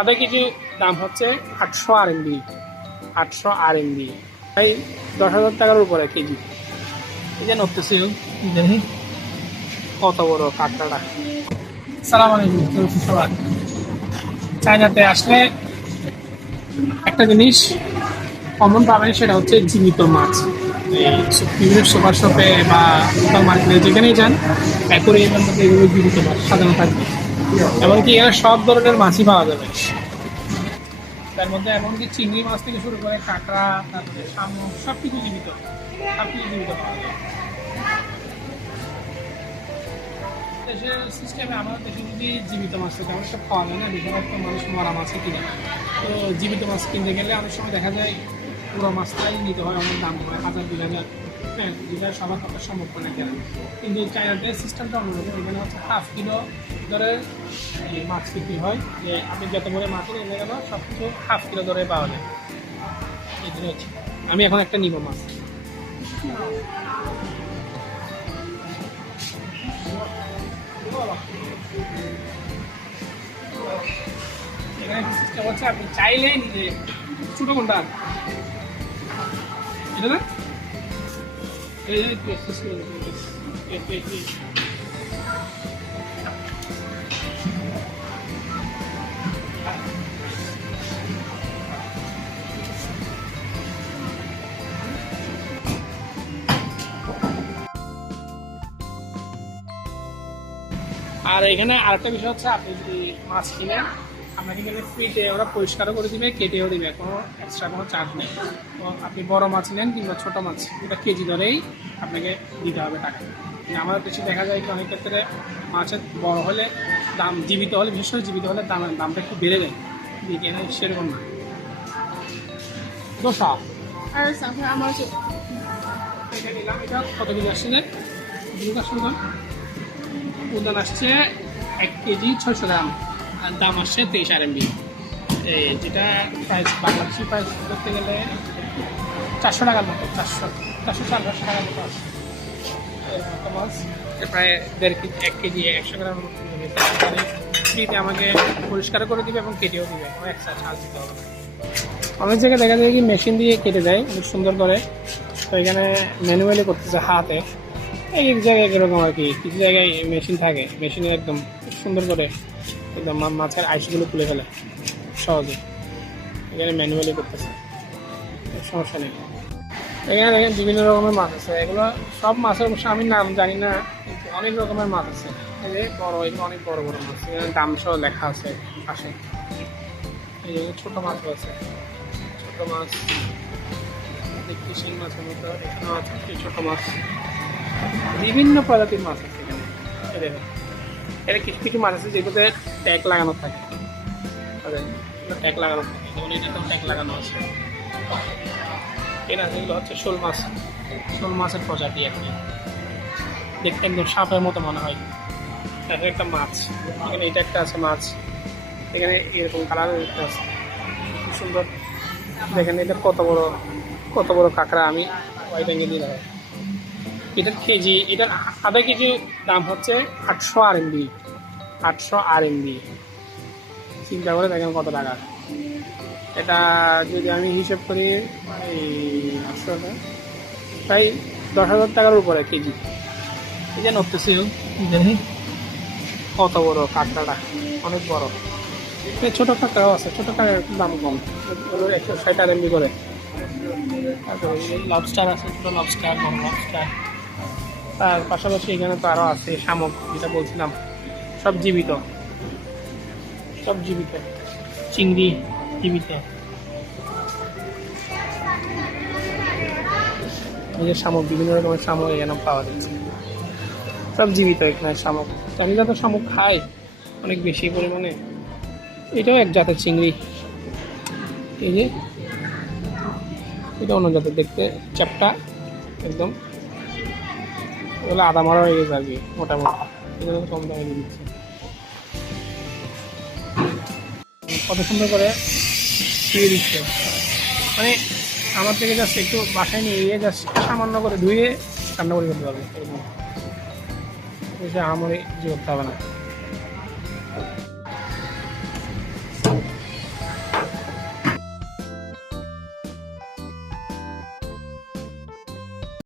আধা কেজি দাম হচ্ছে 800 RMB। 800 RMB তাই 10,000 টাকার উপরে কেজি। এই যে নড়তেছি দেখি কত বড় কাঁকড়াটা। সালাম আলাইকুম সবাই। চায়নাতে আসলে একটা জিনিস কমন পাবেন, সেটা হচ্ছে জীবিত মাছ। বিভিন্ন সুপার শপে বা লোকাল মার্কেটে যেখানেই যান, অ্যাকোরিয়ামের মধ্যে এগুলো জীবিত মাছ সাজানো থাকবে। এমনকি এখানে সব ধরনের মাছই পাওয়া যাবে। তার মধ্যে এমনকি চিংড়ি মাছ থেকে শুরু করে কাঁকড়া, তারপরে শামুক, সব কিছু জীবিত পাওয়া যায়। দেশের সিস্টেমে আমাদের দেশে যদি জীবিত মাছ থেকে অনেক সব খাওয়া যায় না, বেশিরভাগ মানুষ মরা মাছই কিনে। তো জীবিত মাছ কিনতে গেলে অনেক সময় দেখা যায় পুরো মাছটাই নিতে হয়, অনেক দাম হয়, 1,000-2,000। হ্যাঁ, যেটা সবার কথা সম্ভব না কেন। কিন্তু চায়নাতে সিস্টেমটা অন্যরকম। এখানে হচ্ছে 1/2 কিলো ধরে মাছ বিক্রি হয়, যে আপনি যত বড় মাছ এনে গেল সব কিছু 1/2 কিলো ধরে পাওয়া যায়। এই জন্য হচ্ছে আমি এখন একটা নিব মাছ। এখানে সিস্টেম হচ্ছে আপনি চাইলেই নিজে ছোটো কোনটা এটা না আর এখানে আরেকটা বিষয় হচ্ছে, আপনি যদি মাছ কিনেন আপনাকে কিন্তু ফ্রিতে ওরা পরিষ্কারও করে দিবে, কেটেও দিবে, কোনো এক্সট্রা কোনো চার্জ নেই। তো আপনি বড় মাছ নেন কিংবা ছোটো মাছ, এটা কেজি ধরেই আপনাকে দিতে হবে টাকা। আমাদের দেশে দেখা যায় কি অনেক ক্ষেত্রে মাছের বড় হলে দাম, জীবিত হলে, বিশেষ করে জীবিত হলে দামটা একটু বেড়ে যায়, এখানে সেরকম না। দোসা এটা নিলাম। এটা কত কেজি আসছে যে উদান আসছে 1 কেজি 600 গ্রাম, আর দাম আসছে 23 RMB। যেটা প্রাইস বাংলাদেশি প্রাইস করতে গেলে 400 টাকার মতো, 400-450 টাকার মতো আসছে। মাছ প্রায় 1 কেজি 100 গ্রাম ফ্রিতে আমাকে পরিষ্কার করে দিবে এবং কেটেও দিবে, কোনো এক্সট্রা চার্জ দিতে হবে না। অনেক জায়গায় দেখা যায় কি মেশিন দিয়ে কেটে দেয় খুব সুন্দর করে, তো এখানে ম্যানুয়ালি করতেছে হাতে। এক জায়গায় এরকম আর কি, কিছু জায়গায় মেশিন থাকে, মেশিনে একদম খুব সুন্দর করে একদম মাছের আইসগুলো তুলে ফেলে সহজে। এখানে ম্যানুয়ালি করতেছে, সমস্যা নেই। এখানে দেখেন বিভিন্ন রকমের মাছ আছে। এগুলো সব মাছের অবশ্য আমি নাম জানি না, কিন্তু অনেক রকমের মাছ আছে। এই যে বড়, এগুলো অনেক বড় বড় মাছ, এখানে দাম সহ লেখা আছে পাশে। এই যে ছোটো মাছও আছে, ছোটো মাছ দেখতে শিং মাছের মতো, এখানেও আছে ছোটো মাছ, বিভিন্ন প্রজাতির মাছ আছে এখানে। এটা কিছু কিছু মাছ আছে যেগুলোতে ট্যাগ লাগানো থাকে, ট্যাগ লাগানো থাকে, যেমন এটাতেও ট্যাগ লাগানো আছে। এরা যেগুলো হচ্ছে শোল মাছের প্রজাতি আর কি, দেখতে একদম সাপের মতো মনে হয়। একটা মাছ এখানে, এটা একটা আছে মাছ এখানে, এরকম কালারের একটা আছে, খুব সুন্দর। দেখেন এটা কত বড় কাঁকড়া, আমি ওয়াইট অ্যাঙ্গেল দিয়ে দেখাই। এটার কেজি, এটার আধা কেজি দাম হচ্ছে 800 RMB। 800 RMB চিন্তা করে দেখেন কত টাকা। এটা যদি আমি হিসেব করি প্রায় 10,000 টাকার উপরে কেজি। এই যে নড়তেছি দেখি কত বড় কাঁকড়াটা, অনেক বড়। ছোটো কাঁকড়াও আছে, ছোটো কাঁকড়ার দাম কম, 160 RMB করে। তারপরে লবস্টার আছে, ছোটো লবস্টার, বড় লবস্টার। তার পাশাপাশি এখানে তো আরও আছে শামুক, যেটা বলছিলাম, সব জীবিত, চিংড়ি জীবিত। এই যে শামুক, বিভিন্ন রকমের শামুক এখানে পাওয়া যাচ্ছে, সব জীবিত এখানে শামুক। চাইনিজরা তো শামুক খায় অনেক বেশি পরিমাণে। এটাও এক জাতের চিংড়ি, এই যে এটা অন্য জাতের, দেখতে চ্যাপটা একদম, এগুলো আদা মারা হয়ে গেছে আর কি, মোটামুটি এগুলো কম দামে দিয়ে দিচ্ছে। কত সুন্দর করে ধুয়ে দিচ্ছে, মানে আমার থেকে জাস্ট একটু বাসায় নিয়ে গিয়ে জাস্ট সামান্য করে ধুয়ে রান্না করে করতে পারবে, এরকম আমার যে করতে হবে না।